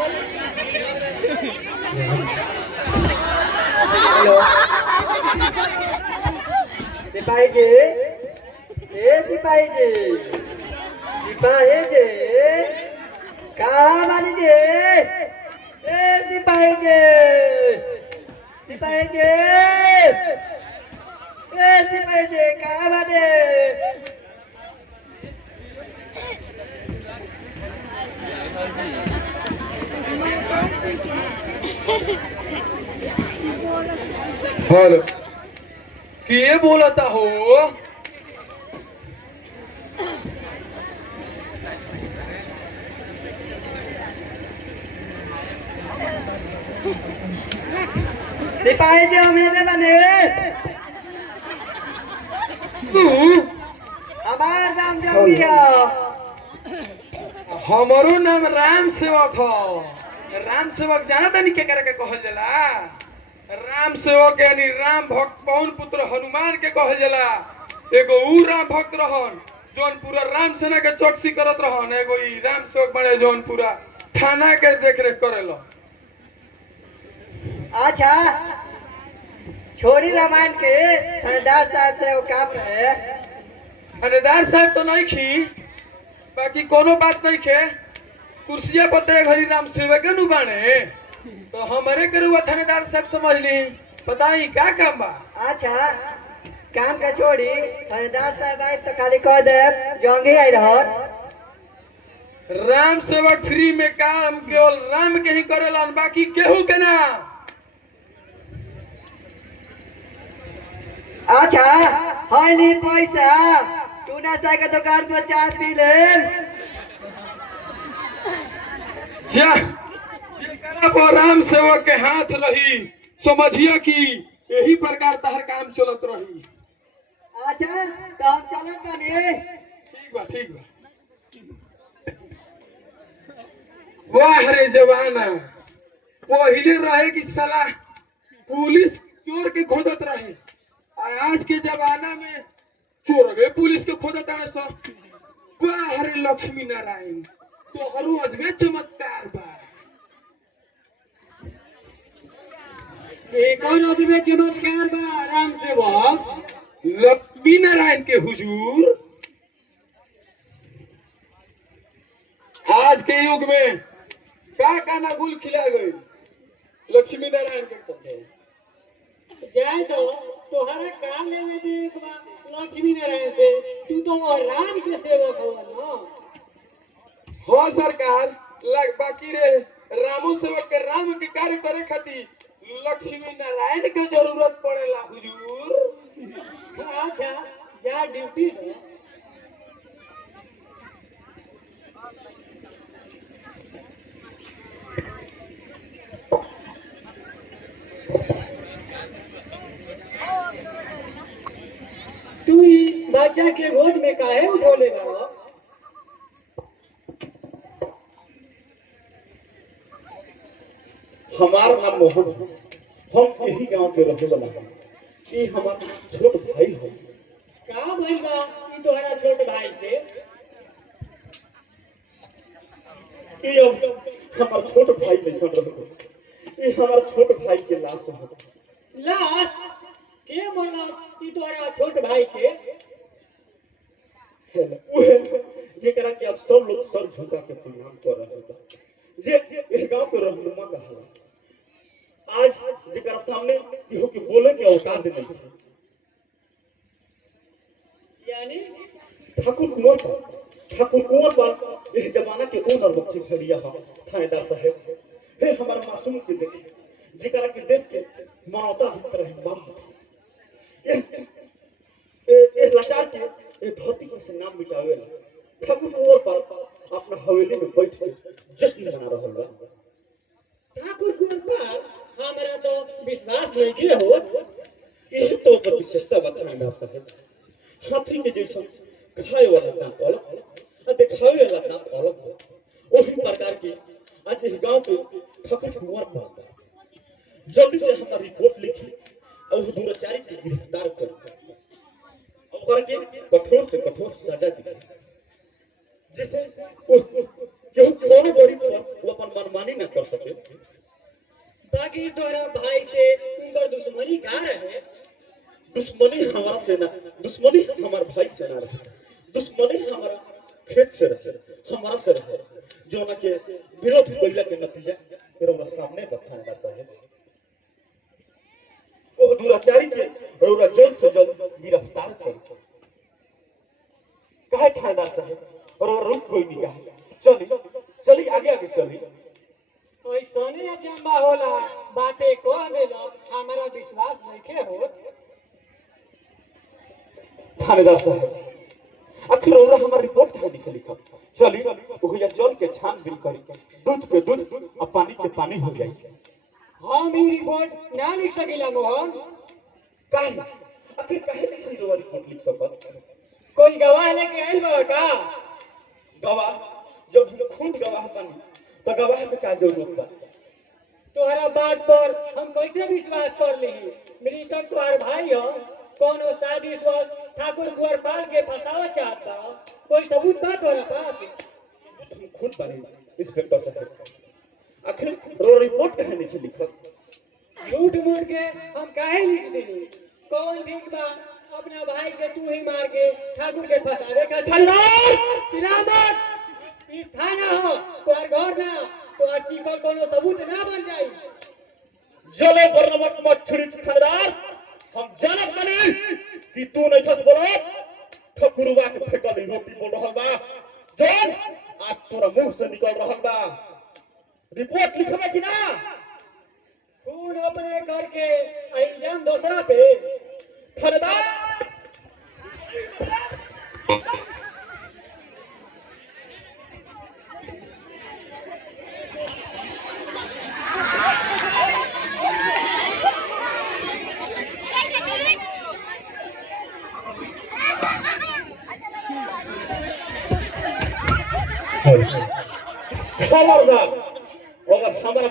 Hello सिपाही जी, ए सिपाही जी, सिपाही जी, कहाँ वाली जी, ए सिपाही जी, सिपाही जी, ए सिपाही जी, कहाँ वाले? हेलो, के बोलता हो? सिपाही जी हमें बने, तू हमार नाम जोगिया। हमारो नाम राम सेवक हो। राम सेवक जाना तानी के करे के कहल जाला? राम सेवक यानी राम भक्त पवन पुत्र हनुमान के कहल जाला। एगो ऊ राम भक्त रहन जौन पूरा राम सेना के चौकसी करत रहन, एगो ई राम सेवक बने जौन पूरा थाना के देख रेख करेला। अच्छा छोड़ी रामायण के थानेदार साहब से वो काम है। थानेदार साहब तो नहीं खी, बाकी कोनो बात नहीं खे। कुर्सिया पर ते घड़ी राम सेवक नु बाने, तो हमारे के रुआ थानेदार साहब समझ ली। बताई का काम बा? अच्छा काम का छोड़ी थानेदार साहब आए तो खाली कह दे जोंगी आई रहत। राम सेवक फ्री में काम केवल राम के ही करेला, बाकी केहू के ना। अच्छा हाईली पैसा टूना सा के दुकान पर चाय पी ले। जा जेकरा पर राम सेवक के हाथ रही, समझिए कि यही प्रकार तहर काम चलत रही। अच्छा तो हम चलत बानी। ठीक बा, ठीक बा। वाह रे जवाना, पहिले रहे कि साला पुलिस चोर के खोदत रहे, आज के जमाना में चोरवे पुलिस के खोदत रहे। सब वाह रे लक्ष्मी नारायण, तोहरो अजबे चमत्कार बा। एक और अजबे चमत्कार बा राम सेवक। लक्ष्मी नारायण के हुजूर आज के युग में का ना गुल खिला गई लक्ष्मी नारायण के कहते। जाए तो तोहरा काम लेवे दे एक बार लक्ष्मी नारायण से, तू तो वो राम के सेवक हो ना। हाँ सरकार, बाकी रे रामो सेवक के राम के कार्य करे खातिर लक्ष्मी नारायण के जरूरत पड़ेला हुजूर। अच्छा जा ड्यूटी दे। तू ही बच्चा के गोद में काहे उठोले बाबा? हमार नाम मोहन है, हम यही गांव के रहे वाला हैं। ये हमार छोट भाई है। का भइल बा ई तोहरा छोट भाई से? ये अब हमार छोट भाई नहीं बन रहे। ये हमार छोट भाई के लाश है। लाश के मरना ई तोहरा छोट भाई के? उहे जेकरा के अब सब लोग सर झुका के प्रणाम कर रहे हैं। जे ये गांव के रहनुमा कहला। आज जेकरा सामने केहू के बोले के औकात नहीं है। यानी ठाकुर कुंवर पाल यह जमाना के ओनर बच्चे खड़िया है थानेदार साहब। हे हमारा मासूम के देखे, जेकरा के देख के मानवता भीतर है बाप। ए लाचार के ए धरती पर से नाम मिटावेला ठाकुर कुंवर पाल अपना हवेली में बैठ के जश्न मना रहल बा। ठाकुर कुंवर पाल हमरा तो विश्वास नहीं किए हो। यही तो ओकर विशेषता बताने में आप साहब। हाथी के जैसा खाए वाला दांत अलग और दिखावे वाला दांत अलग है। वही प्रकार के आज इस गांव के ठाकुर कुंवर पाल जल्दी से हमारी रिपोर्ट लिखी और दुराचारी को गिरफ्तार कर और के कठोर से कठोर सजा दी, जिसे केहू कोनो बड़ी पर वो अपन मनमानी न कर कर सके। बाकी तोरा भाई से उनकर दुश्मनी का रहे? दुश्मनी हमारा से ना, दुश्मनी हमारे भाई से ना रहे, दुश्मनी हमारा खेत से रहे, हमारा से रहे, जो ना के विरोध कैला के नतीजा रौरा सामने बताया जाता है। वो दुराचारी के रौरा जल्द से जल्द गिरफ्तार करो। काहे थानेदार साहब और रुक कोई नहीं कहा, चली चली आगे आगे चली। ऐसने अचंबा होला, बातें कह देलो, हमारा विश्वास नहीं होत। थानेदार साहब आखिर रौरा हमारी रिपोर्ट है लिखे लिखा, चली ओहिया चल के छानबीन करी, दूध के दूध और पानी के पानी हो जाई। हम ही रिपोर्ट ना लिख सकिला मोहन। काहे आखिर काहे नहीं रौरा रिपोर्ट लिख सकत? कोई गवाह लेके आइल बा का? गवाह जब हम खुद गवाह बनी तो गवाह के का जरूरत बा? तोहरा बात पर हम कैसे विश्वास कर ली? मृतक तोहर भाई हो, कौन वो साजिश ठाकुर कुंवरपाल के फंसावा चाहता? कोई सबूत बा तोहरा पास? हम खुद बनी इंस्पेक्टर साहब, आखिर रो रिपोर्ट काहे नहीं लिखत? झूठ मूठ के हम काहे लिख दिली? कौन ठीक बा अपना भाई के तू ही मार के ठाकुर के फंसावे का? चिरामत ई थाना हो, तोहर घर ना, तोहर चिकल कोनो सबूत ना बन जाई। जले पर नमक मत छुड़ी थानेदार, हम जानत बनी कि तू नहीं थस बोलत, ठकुरवा के फेकल रोटी बोल रहल बा, जौन आज तोरा मुंह से निकल रहल बा। रिपोर्ट लिखबे कि ना? खून अपने करके इल्जाम दूसरा पे? थानेदार खबरदार अगर हमारा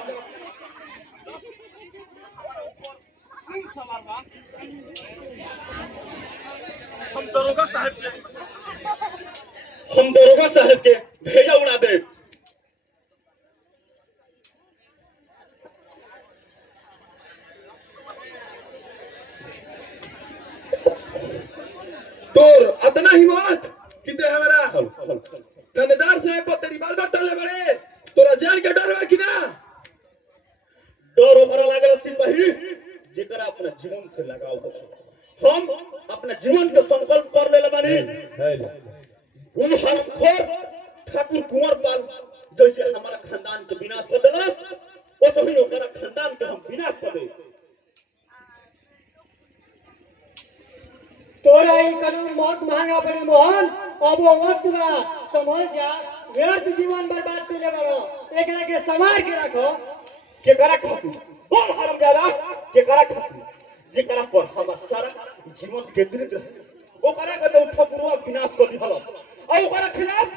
हम दरोगा साहब के भेजा उड़ा दे। तोर अतना हिम्मत किते हमारा थानेदार साहब पर तेरी बाल बात डाले बड़े, तोरा जान के डर है कि ना? डर ओकरा लागल सिपाही जेकरा अपना जीवन से लगाव हो। हम अपना जीवन के संकल्प कर लेले बानी, वो हरखोर ठाकुर कुंवरपाल जैसे हमारा खानदान के विनाश कर देलस, वैसे ही ओकरा खानदान के हम विनाश कर दे। तोरा ही कदम बहुत महंगा पड़े मोहन। अब वो वक्त बा, समझ जा, व्यर्थ जीवन बर्बाद कैले बड़ो, एकरा के संभाल के रखो। केकरा खातिर बोल हरामजादा, केकरा खातिर जेकरा पर हमर सारा जीवन केंद्रित रहे, ओकरा के तो ठकुरवा विनाश कर दिहल और ओकरा खिलाफ